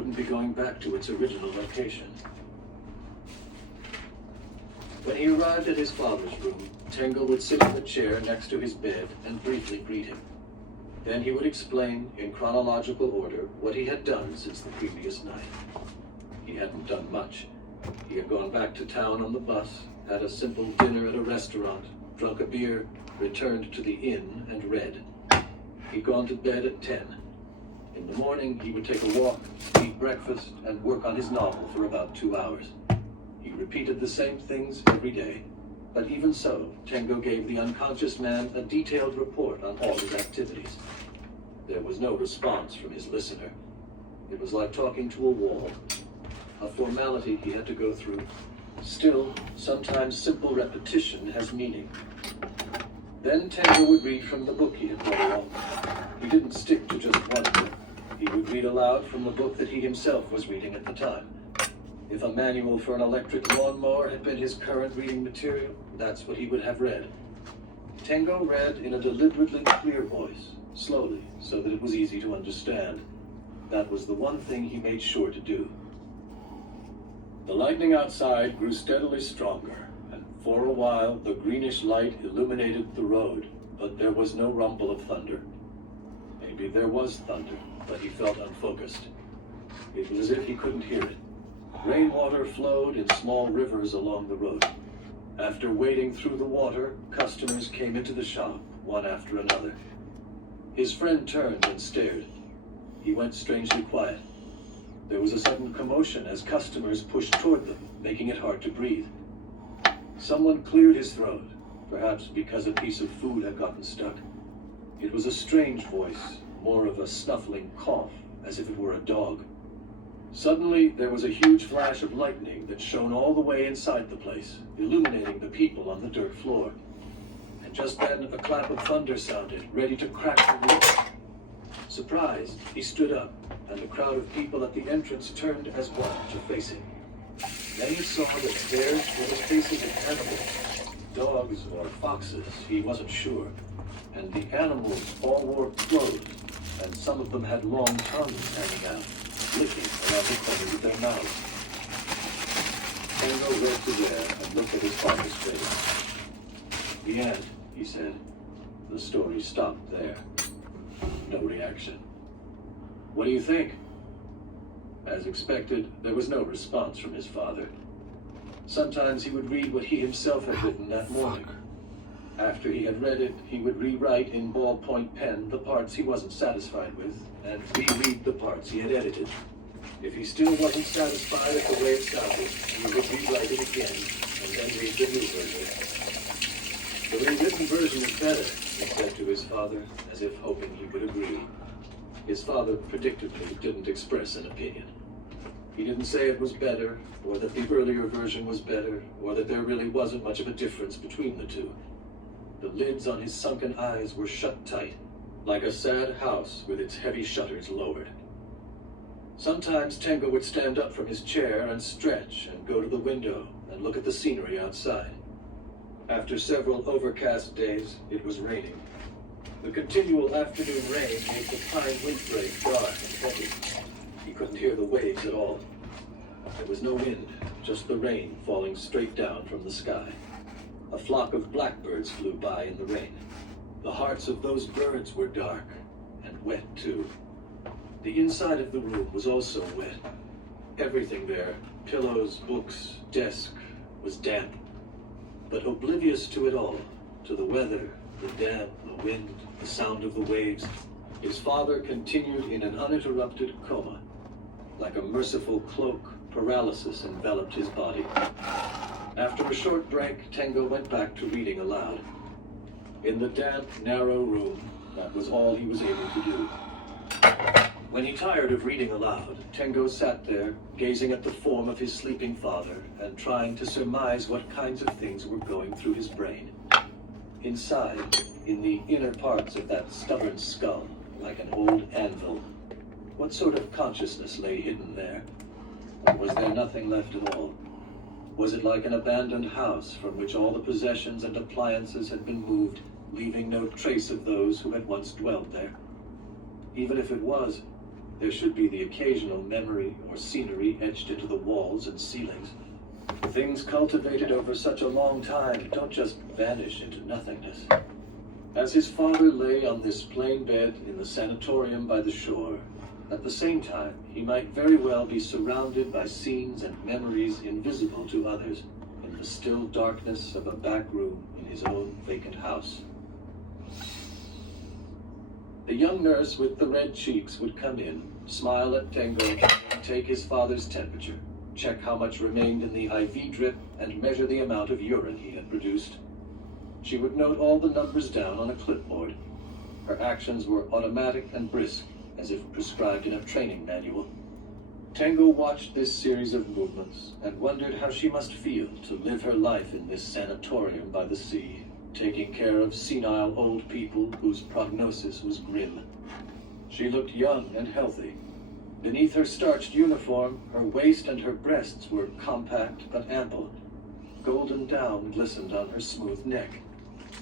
wouldn't be going back to its original location. When he arrived at his father's room, Tengo would sit in the chair next to his bed and briefly greet him. Then he would explain, in chronological order, what he had done since the previous night. He hadn't done much. He had gone back to town on the bus, had a simple dinner at a restaurant, drunk a beer, returned to the inn, and read. He'd gone to bed at 10. In the morning, he would take a walk, eat breakfast, and work on his novel for about 2 hours. He repeated the same things every day, but even so, Tengo gave the unconscious man a detailed report on all his activities. There was no response from his listener. It was like talking to a wall, a formality he had to go through. Still, sometimes simple repetition has meaning. Then Tengo would read from the book he had brought along. He didn't stick to just one book. He would read aloud from the book that he himself was reading at the time. If a manual for an electric lawnmower had been his current reading material, that's what he would have read. Tengo read in a deliberately clear voice, slowly, so that it was easy to understand. That was the one thing he made sure to do. The lightning outside grew steadily stronger, and for a while the greenish light illuminated the road, but there was no rumble of thunder. Maybe there was thunder, but he felt unfocused. It was as if he couldn't hear it. Rainwater flowed in small rivers along the road. After wading through the water, customers came into the shop, one after another. His friend turned and stared. He went strangely quiet. There was a sudden commotion as customers pushed toward them, making it hard to breathe. Someone cleared his throat, perhaps because a piece of food had gotten stuck. It was a strange voice, more of a snuffling cough, as if it were a dog. Suddenly, there was a huge flash of lightning that shone all the way inside the place, illuminating the people on the dirt floor. And just then, a clap of thunder sounded, ready to crack the roof. Surprised, he stood up, and the crowd of people at the entrance turned as one to face him. Then he saw that theirs were the faces of animals, dogs or foxes, he wasn't sure. And the animals all wore clothes, and some of them had long tongues hanging out, licking around the corners of their mouths. Tengo read to there and looked at his father's face. The end, he said. The story stopped there. No reaction. What do you think? As expected, there was no response from his father. Sometimes he would read what he himself had written that morning. After he had read it, he would rewrite in ballpoint pen the parts he wasn't satisfied with, and reread the parts he had edited. If he still wasn't satisfied with the way it sounded, he would rewrite it again, and then read the new version. The rewritten version is better, he said to his father, as if hoping he would agree. His father predictably didn't express an opinion. He didn't say it was better, or that the earlier version was better, or that there really wasn't much of a difference between the two. The lids on his sunken eyes were shut tight, like a sad house with its heavy shutters lowered. Sometimes Tengo would stand up from his chair and stretch and go to the window and look at the scenery outside. After several overcast days, it was raining. The continual afternoon rain made the pine windbreak dark and heavy. He couldn't hear the waves at all. There was no wind, just the rain falling straight down from the sky. A flock of blackbirds flew by in the rain. The hearts of those birds were dark and wet too. The inside of the room was also wet. Everything there, pillows, books, desk, was damp. But oblivious to it all, to the weather, the damp, the wind, the sound of the waves, his father continued in an uninterrupted coma. Like a merciful cloak, paralysis enveloped his body. After a short break, Tengo went back to reading aloud. In the damp, narrow room, that was all he was able to do. When he tired of reading aloud, Tengo sat there, gazing at the form of his sleeping father and trying to surmise what kinds of things were going through his brain. Inside, in the inner parts of that stubborn skull, like an old anvil, what sort of consciousness lay hidden there? Or was there nothing left at all? Was it like an abandoned house from which all the possessions and appliances had been moved, leaving no trace of those who had once dwelt there? Even if it was, There should be the occasional memory or scenery etched into the walls and ceilings. Things cultivated over such a long time don't just vanish into nothingness. As his father lay on this plain bed in the sanatorium by the shore, at the same time, he might very well be surrounded by scenes and memories invisible to others in the still darkness of a back room in his own vacant house. The young nurse with the red cheeks would come in, smile at Tango, take his father's temperature, check how much remained in the IV drip, and measure the amount of urine he had produced. She would note all the numbers down on a clipboard. Her actions were automatic and brisk, as if prescribed in a training manual. Tango watched this series of movements and wondered how she must feel to live her life in this sanatorium by the sea, taking care of senile old people whose prognosis was grim. She looked young and healthy. Beneath her starched uniform, her waist and her breasts were compact but ample. Golden down glistened on her smooth neck.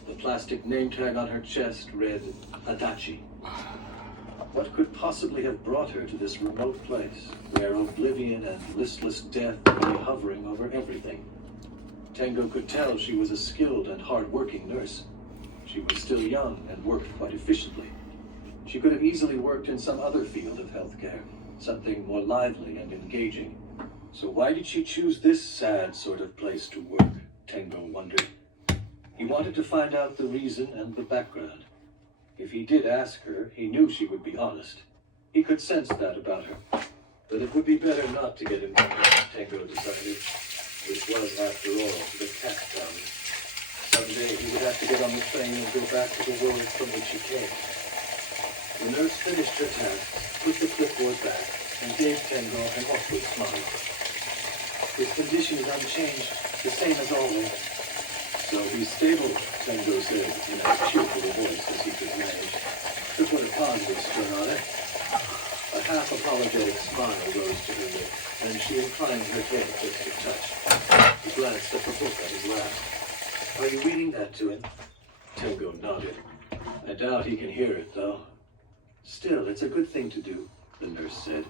The plastic name tag on her chest read Adachi. What could possibly have brought her to this remote place, where oblivion and listless death lay hovering over everything? Tango could tell she was a skilled and hard-working nurse. She was still young and worked quite efficiently. She could have easily worked in some other field of healthcare, something more lively and engaging. So why did she choose this sad sort of place to work? Tango wondered. He wanted to find out the reason and the background. If he did ask her, he knew she would be honest. He could sense that about her. But it would be better not to get involved, Tango decided. This was, after all, the cat town. Someday he would have to get on the train and go back to the world from which he came. The nurse finished her task, put the clipboard back, and gave Tango an awkward smile. His condition is unchanged, the same as always. So he's stable, Tango said in as cheerful a voice as he could manage, to put a positive spin on it. A half-apologetic smile rose to her lips, and she inclined her head just a touch. He glanced at the book on his lap. Are you reading that to him? Tango nodded. I doubt he can hear it, though. Still, it's a good thing to do, the nurse said.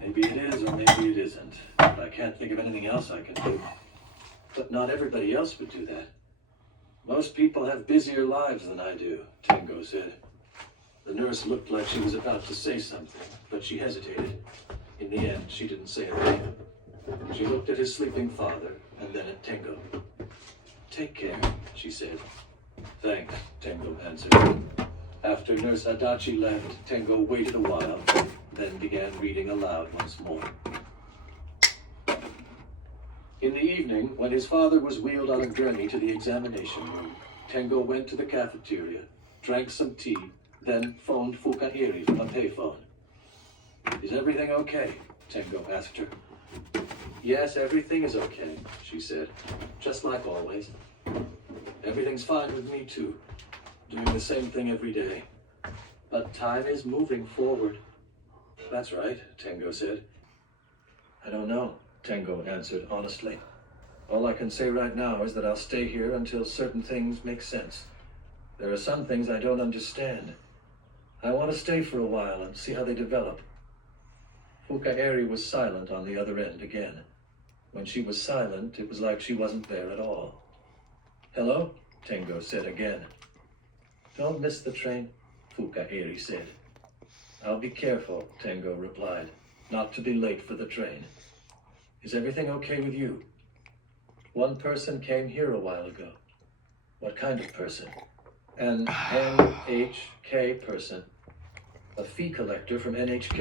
Maybe it is, or maybe it isn't. But I can't think of anything else I can do. But not everybody else would do that. Most people have busier lives than I do, Tango said. The nurse looked like she was about to say something, but she hesitated. In the end, she didn't say a thing. She looked at his sleeping father, and then at Tango. Take care, she said. Thanks, Tango answered. After Nurse Adachi left, Tango waited a while, then began reading aloud once more. In the evening, when his father was wheeled on a gurney to the examination room, Tango went to the cafeteria, drank some tea, then phoned Fukairi from a payphone. Is everything okay? Tango asked her. Yes, everything is okay, she said, just like always. Everything's fine with me too, doing the same thing every day. But time is moving forward. That's right, Tango said. I don't know, Tango answered honestly. All I can say right now is that I'll stay here until certain things make sense. There are some things I don't understand. I want to stay for a while and see how they develop. Fukaeri was silent on the other end again. When she was silent, it was like she wasn't there at all. Hello? Tango said again. Don't miss the train, Fukaeri said. I'll be careful, Tango replied, not to be late for the train. Is everything okay with you? One person came here a while ago. What kind of person? An NHK person. A fee collector from NHK.